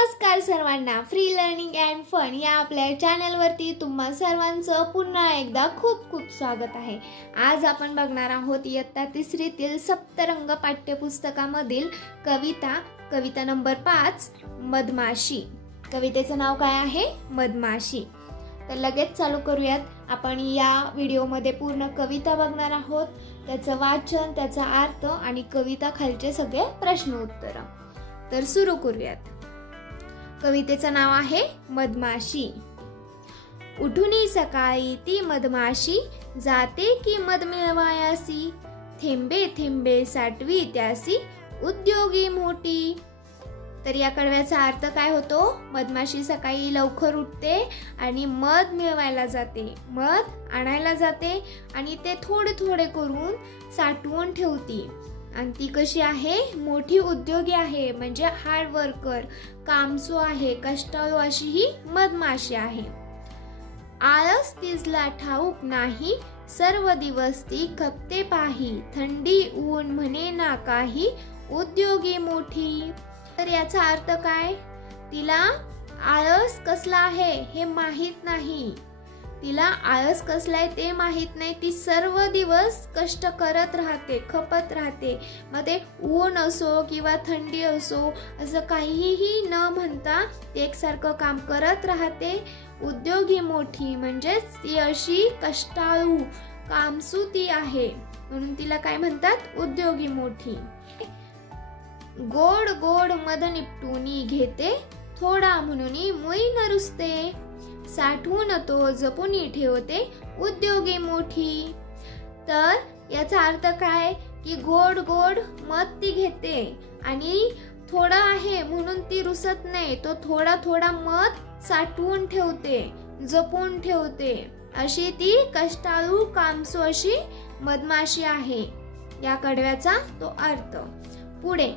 नमस्कार सर्वांना, free learning and fun या आपल्या चॅनलवरती तुम्हा सर्वांचं पुन्हा एकदा खूप खूप स्वागत आहे। आज आपण बघणार आहोत इयत्ता तिसरीतील सप्तरंग पाठ्यपुस्तकामधील कविता नंबर 5 मधमाशी। कवितेचं नाव काय आहे? मधमाशी। तर लगेच चालू करूयात। आपण या व्हिडिओमध्ये पूर्ण कविता बघणार आहोत, त्याचं वाचन, त्याचा अर्थ आणि कविता खालचे सगळे प्रश्न उत्तर। तर सुरू करूयात। कवितेचं नाव आहे मधमाशी। उठुनी सकाळी ती मधमाशी जाते की मध मिळवायासी, थेंबे थेंबे साठवी त्यासी उद्योगी मोठी। तर या कडव्याचा अर्थ काय होतो? मधमाशी सकाळी लवकर उठते आणि मध मिळवायला जाते, मध आणायला जाते आणि ते थोडे थोडे करून साठवून ठेवते। आणि ती कशी आहे? मोठी उद्योगी आहे, म्हणजे हार्ड वर्कर, कामसू आहे, कष्टाळू अशी ही मधमाशी आहे। आळस तिजला ठाऊक नाही, सर्व दिवस ती खपते पाही, थंडी ऊन म्हणे ना काही, उद्योगी मोठी। तर याचा अर्थ काय? तिला आळस कसला आहे हे माहित नाही, तिला आळस कसलाय ते माहित नाही। ती सर्व दिवस कष्ट करत राहते, खपत राहते। मग ते ऊन असो किंवा थंडी असो असं काहीही न म्हणता ती एकसारखं काम करत राहते। उद्योगी मोठी म्हणजेच ती अशी कष्टाळू कामसू ती आहे, म्हणून तिला काय म्हणतात? उद्योगी मोठी। गोड गोड मध निपटूनी घेते, थोडा म्हणून मुई न रुसते, साठवून तो जपूनी ठेवते, उद्योगी मोठी। तर याचा अर्थ काय? की गोड गोड मध ती घेते आणि थोडा आहे म्हणून ती रुसत नाही, तो थोडा थोडा मध साठवून ठेवते, जपून ठेवते, अशी ती कष्टाळू कामसू अशी मधमाशी आहे। या कडव्याचा तो अर्थ। पुढे,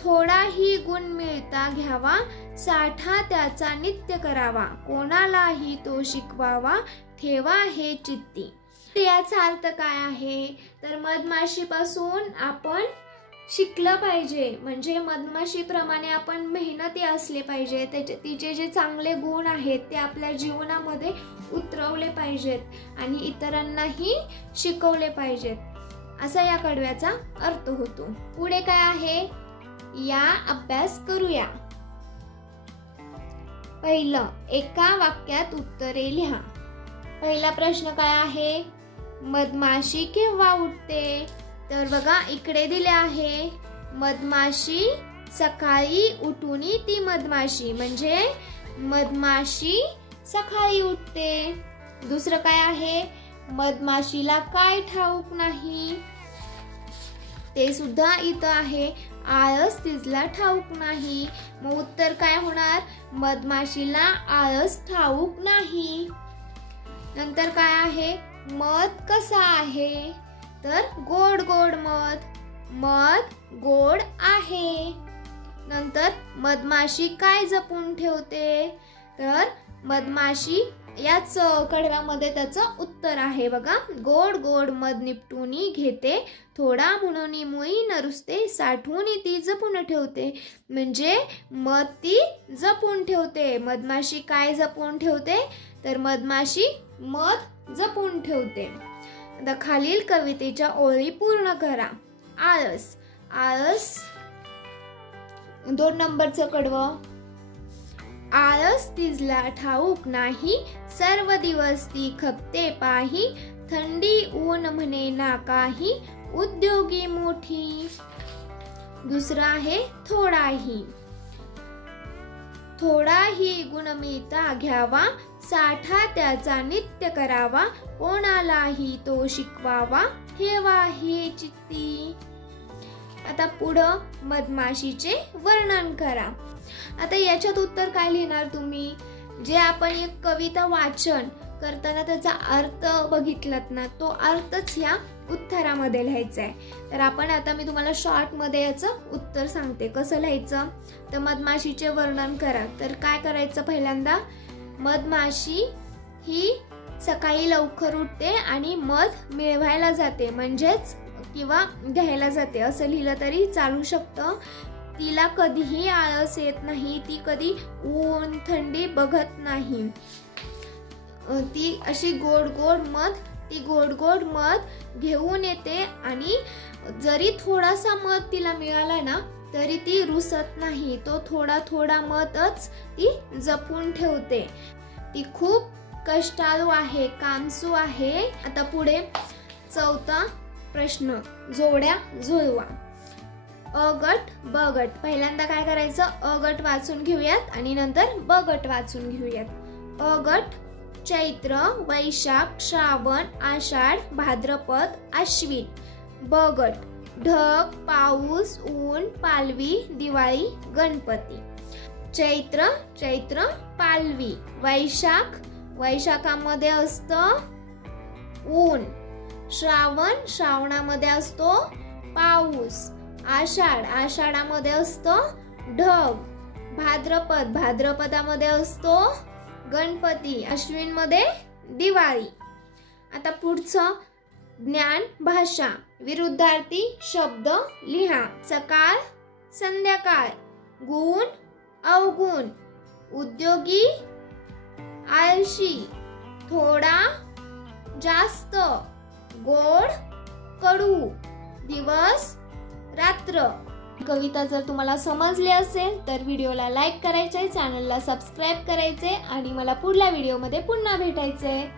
थोडाही गुण मिळता घ्यावा, साठा त्याचा नित्य करावा, कोणालाही तो शिकवावा, ठेवा हे चित्ती। याचा अर्थ काय आहे? तर मधमाशीपासून आपण शिकलं पाहिजे, म्हणजे मधमाशीप्रमाणे आपण मेहनती असले पाहिजे, तिचे जे चांगले गुण आहेत ते आपल्या जीवनामध्ये उतरवले पाहिजेत आणि इतरांनाही शिकवले पाहिजेत, असा या कडव्याचा अर्थ होतो। पुढे काय आहे? या अभ्यास करूया। पहिलं, एका वाक्यात उत्तरे लिहा। पहिला प्रश्न काय आहे? मधमाशी केव्हा उठते? तर बघा इकडे दिले आहे, मधमाशी सकाळी उठूनी ती मधमाशी, म्हणजे मधमाशी सकाळी उठते। दुसरं काय आहे? मधमाशीला काय ठाऊक नाही, ते सुद्धा इथं आहे, आळस तिजला ठाऊक नाही। मग उत्तर काय होणार? मधमाशीला आळस ठाऊक नाही। नंतर काय आहे? मध कसा आहे? तर गोड गोड मध, मध गोड आहे। नंतर मधमाशी काय जपून ठेवते? तर मधमाशी याच कडव्यामध्ये त्याचं उत्तर आहे बघा, गोड गोड मध निपटूनी घेते, थोडा म्हणून मुई न रुसते, साठवून ती जपून ठेवते, म्हणजे मध ती जपून ठेवते। मधमाशी काय जपून ठेवते? तर मधमाशी मध जपून ठेवते। आता खालील कवितेच्या ओळी पूर्ण करा। आळस, आळस 2 नंबरचं कडवं। आळस तिजला ठाऊक नाही, सर्व दिवस ती खपते पाही, थंडी ऊन म्हणे ना काही, उद्योगी मोठी। दुसरं आहे थोडाही, थोडाही गुण मिळता घ्यावा, साठा त्याचा नित्य करावा, कोणालाही तो शिकवावा, ठेवा हे चित्ती। आता पुढं मधमाशीचे वर्णन करा। आता याच्यात उत्तर काय लिहिणार तुम्ही? जे आपण एक कविता वाचन करताना त्याचा अर्थ बघितलात ना, तो अर्थच ह्या उत्तरामध्ये लिहायचा आहे। तर आपण आता मी तुम्हाला शॉर्ट मध्ये याचं उत्तर सांगते कसं लिहायचं। तर मधमाशीचे वर्णन करा। तर काय करायचं? पहिल्यांदा मधमाशी ही सकाळी लवकर उठते आणि मध मिळवायला जाते, म्हणजेच किंवा घ्यायला जाते असं लिहिलं तरी चालू शकतं। तिला कधीही आळस येत नाही, ती कधी ऊन थंडी बघत नाही. ती अशी गोड गोड मध घेऊन येते आणि जरी थोडासा मध तिला मिळाला ना तरी ती रुसत नाही. तो थोडा मधच ती जपून ठेवते. ती खूप कष्टाळू आहे, कामसू आहे. आता पुढे चौथा प्रश्न, जोड्या जुळवा. अ गट ब गट. पहिल्यांदा काय करायचं, अ गट वाचून घेऊयात आणि नंतर ब गट वाचून घेऊयात. अ गट चैत्र, वैशाख, श्रावण, आषाढ, भाद्रपद, आश्विन. ब गट ढग, पाऊस, ऊन, पालवी, दिवाळी, गणपती. चैत्र पालवी. वैशाखामध्ये असतं ऊन. श्रावणामध्ये असतो पाऊस. आषाढामध्ये असतो ढग. भाद्रपदामध्ये असतो गणपती. अश्विनमध्ये दिवाळी. आता पुढचं ज्ञान भाषा. विरुद्धार्थी शब्द लिहा. सकाळ संध्याकाळ, गुण अवगुण, उद्योगी आळशी, थोडा जास्त, गोड कडू, दिवस रात्र. कविता जर तुम्हाला समजली असेल तर व्हिडिओला लाईक करायचे, चॅनलला सबस्क्राईब करायचे आणि मला पुढल्या व्हिडिओमध्ये पुन्हा भेटायचे.